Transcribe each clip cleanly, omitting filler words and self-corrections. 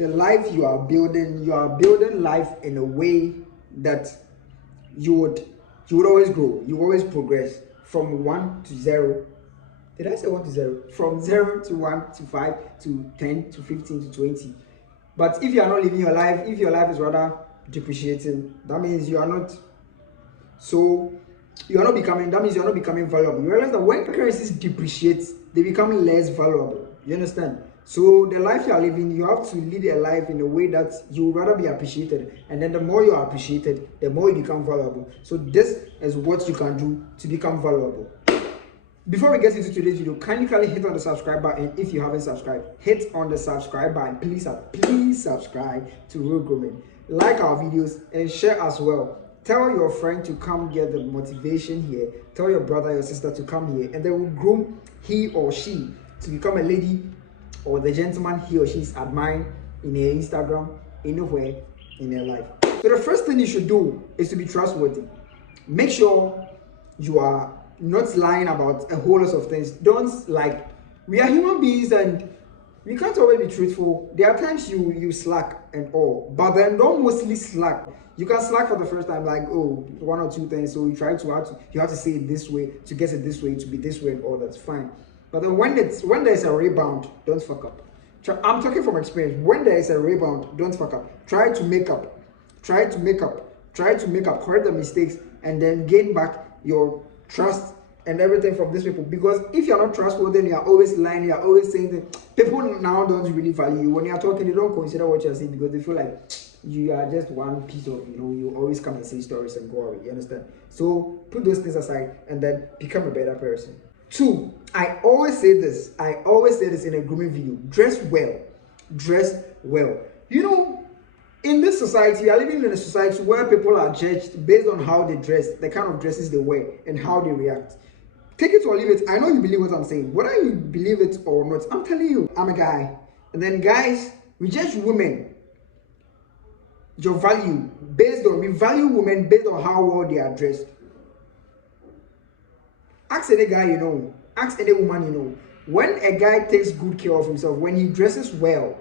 the life you are building life in a way that you would always grow, you always progress from 1 to 0. Did I say 1 to 0? From 0 to 1 to 5 to 10 to 15 to 20. But if you are not living your life, if your life is rather depreciating, that means you are not becoming, that means you're not becoming valuable. You realize that when currencies depreciate, they become less valuable. You understand? So the life you are living, you have to lead a life in a way that you would rather be appreciated. And then the more you are appreciated, the more you become valuable. So this is what you can do to become valuable. Before we get into today's video, kindly hit on the subscribe button if you haven't subscribed. Hit on the subscribe button. Please subscribe to RealGrooming. Like our videos and share as well. Tell your friend to come get the motivation here. Tell your brother, your sister to come here, and they will groom he or she to become a lady or the gentleman he or she is admiring in their Instagram, anywhere in their life. So the first thing you should do is to be trustworthy. Make sure you are not lying about a whole lot of things. We are human beings and we can't always be truthful. There are times you slack and all, but then don't mostly slack. You can slack for the first time, like, oh, 1 or 2 things. So you have to say it this way to get it this way, to be this way and all. That's fine. But then when there's a rebound, don't fuck up. I'm talking from experience. When there is a rebound, don't fuck up. Try to make up. Correct the mistakes, and then gain back your trust and everything from these people. Because if you're not trustworthy, you are always lying, you are always saying that, people now don't really value you. When you're talking, they don't consider what you're saying because they feel like you are just one piece of, you always come and say stories and go away. You understand? So put those things aside and then become a better person. 2, I always say this in a grooming video: dress well. In this society, we are living in a society where people are judged based on how they dress, the kind of dresses they wear, and how they react. Take it or leave it. I know you believe what I'm saying. Whether you believe it or not, I'm telling you, I'm a guy. And then guys, we judge women. We value women based on how well they are dressed. Ask any guy ask any woman when a guy takes good care of himself, when he dresses well,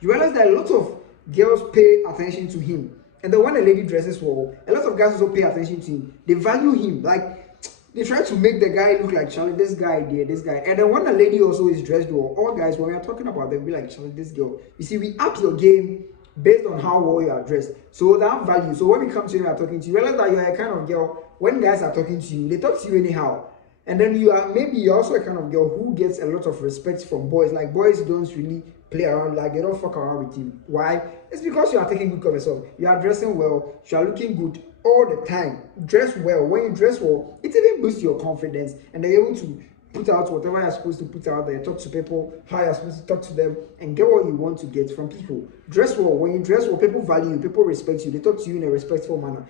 you realize that a lot of girls pay attention to him. And then when a lady dresses well, a lot of guys also pay attention to him. They value him. Like, they try to make the guy look like, Charlie, this guy. And then when a lady also is dressed well, all guys, when we are talking about them, be like, Charlie, this girl. You see, we up your game based on how well you are dressed. So that value. So when we come to you and are talking to you, realize that you are a kind of girl, when guys are talking to you, they talk to you anyhow. And then you're also a kind of girl who gets a lot of respect from boys. Like, boys don't really play around, like they don't fuck around with you. Why? It's because you are taking good care of yourself. You are dressing well, you are looking good all the time. Dress well. When you dress well, it even boosts your confidence, and they're able to put out whatever you're supposed to put out there, talk to people how you're supposed to talk to them, and get what you want to get from people. Dress well. When you dress well, people value you, people respect you, they talk to you in a respectful manner.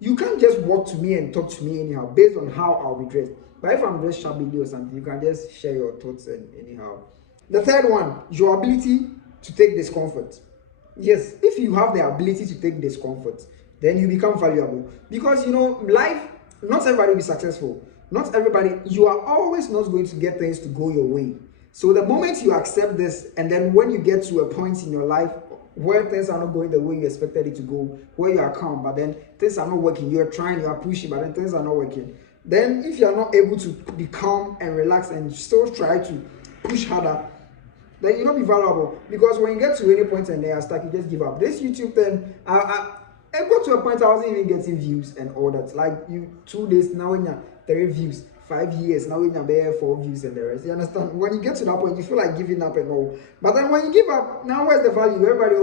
You can't just walk to me and talk to me anyhow based on how I'll be dressed. But if I'm dressed shabbily or something, you can just share your thoughts and anyhow. The third one, your ability to take discomfort. Yes, if you have the ability to take discomfort, then you become valuable. Because life, not everybody will be successful. Not everybody, you are always not going to get things to go your way. So the moment you accept this, and then when you get to a point in your life where things are not going the way you expected it to go, where you are calm, but then things are not working, you are trying, you are pushing, but then things are not working. Then if you are not able to be calm and relax and still try to push harder, then you'll not be valuable. Because when you get to any point and they are stuck, you just give up. This YouTube thing, I got to a point I wasn't even getting views and all that. Like 2 days now, when you're 3 views, 5 years now, when you're there 4 views and the rest. You understand? When you get to that point, you feel like giving up and all. But then when you give up, now where's the value? Everybody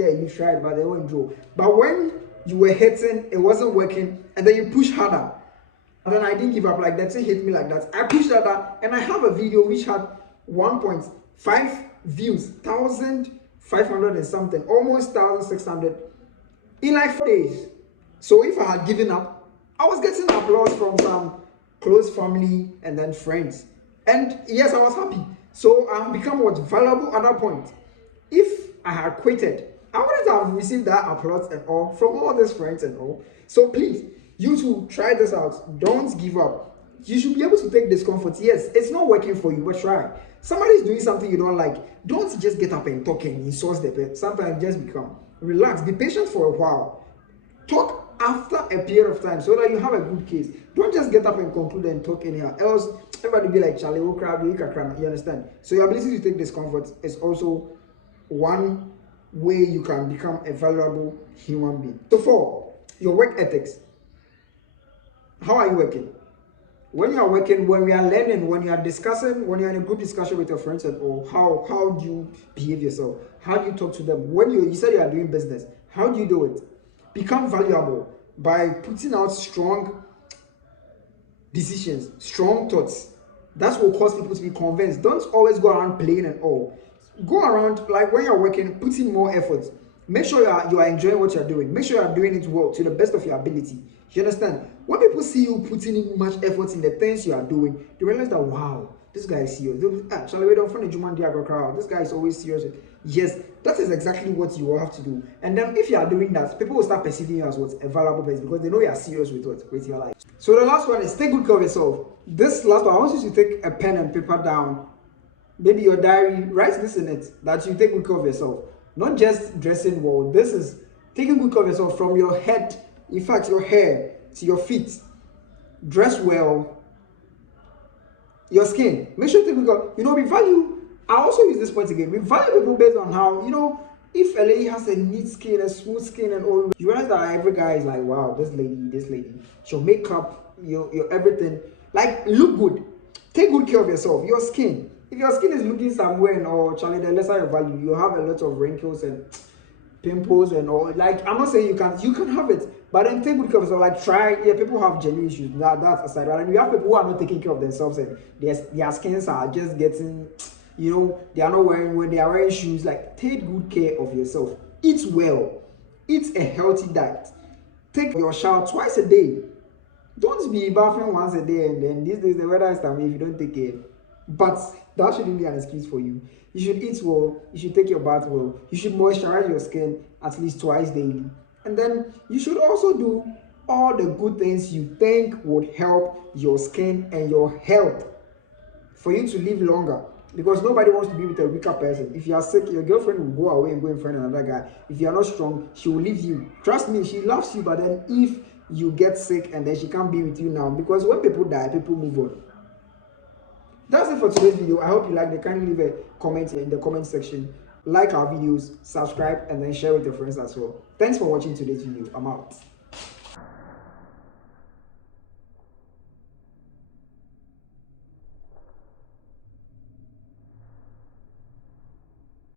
yeah, you tried, but they won't draw. But when you were hitting, it wasn't working, and then you push harder. And then I didn't give up. Like that thing hit me like that. I pushed harder, and I have a video which had 1.5 views, 1,500 and something, almost 1,600 in like 4 days. So if I had given up, I was getting applause from some close family and then friends. And yes, I was happy. So I become valuable at that point. If I had quitted, I wouldn't have received that applause and all from all these friends and all. So please, you too, try this out. Don't give up. You should be able to take discomfort. Yes, it's not working for you, but try. Somebody is doing something you don't like. Don't just get up and talk and insult the person. Sometimes just become relax. Be patient for a while. Talk after a period of time so that you have a good case. Don't just get up and conclude and talk anyhow. Else, everybody be like Charlie, you understand? So your ability to take discomfort is also one way you can become a valuable human being. So 4, your work ethics. How are you working? When you are working, when we are learning, when you are discussing, when you're in a group discussion with your friends at all, how do you behave yourself? How do you talk to them? When you said you are doing business, how do you do it? Become valuable by putting out strong decisions, strong thoughts. That will cause people to be convinced. Don't always go around playing and all. Go around, like when you're working, put in more effort. Make sure you are enjoying what you're doing. Make sure you are doing it well to the best of your ability. You understand? When people see you putting in much effort in the things you are doing, they realize that, wow, this guy is serious. Actually, we don't find a human crowd. This guy is always serious. Yes, that is exactly what you will have to do. And then if you are doing that, people will start perceiving you as what a valuable person because they know you are serious with your life. So the last one is take good care of yourself. This last one, I want you to take a pen and paper down, maybe your diary, write this in it, that you take good care of yourself. Not just dressing well. This is taking good care of yourself from your head, in fact, your hair to your feet. Dress well. Your skin. Make sure to take good care. We value. I also use this point again. We value people based on how, if a lady has a neat skin, a smooth skin, and all, you realize that every guy is like, wow, this lady, your makeup, your everything, like, look good. Take good care of yourself. Your skin. If your skin is looking somewhere or Charlie, the lesser your value, you have a lot of wrinkles and pimples and all. Like, I'm not saying you can have it, but then take good care of yourself. Like, people have genuine issues. That's aside. Right? And you have people who are not taking care of themselves and their skins are just getting, they are not when they are wearing shoes. Like, take good care of yourself. Eat well. Eat a healthy diet. Take your shower twice a day. Don't be bathing once a day and then these days the weather is time if you don't take care. But that shouldn't be an excuse for you. You should eat well, you should take your bath well, you should moisturize your skin at least twice daily. And then you should also do all the good things you think would help your skin and your health for you to live longer. Because nobody wants to be with a weaker person. If you are sick, your girlfriend will go away and go and find another guy. If you are not strong, she will leave you. Trust me, she loves you, but then if you get sick and then she can't be with you now, because when people die, people move on. That's it for today's video. I hope you liked it. Kindly leave a comment in the comment section. Like our videos, subscribe, and then share with your friends as well. Thanks for watching today's video. I'm out.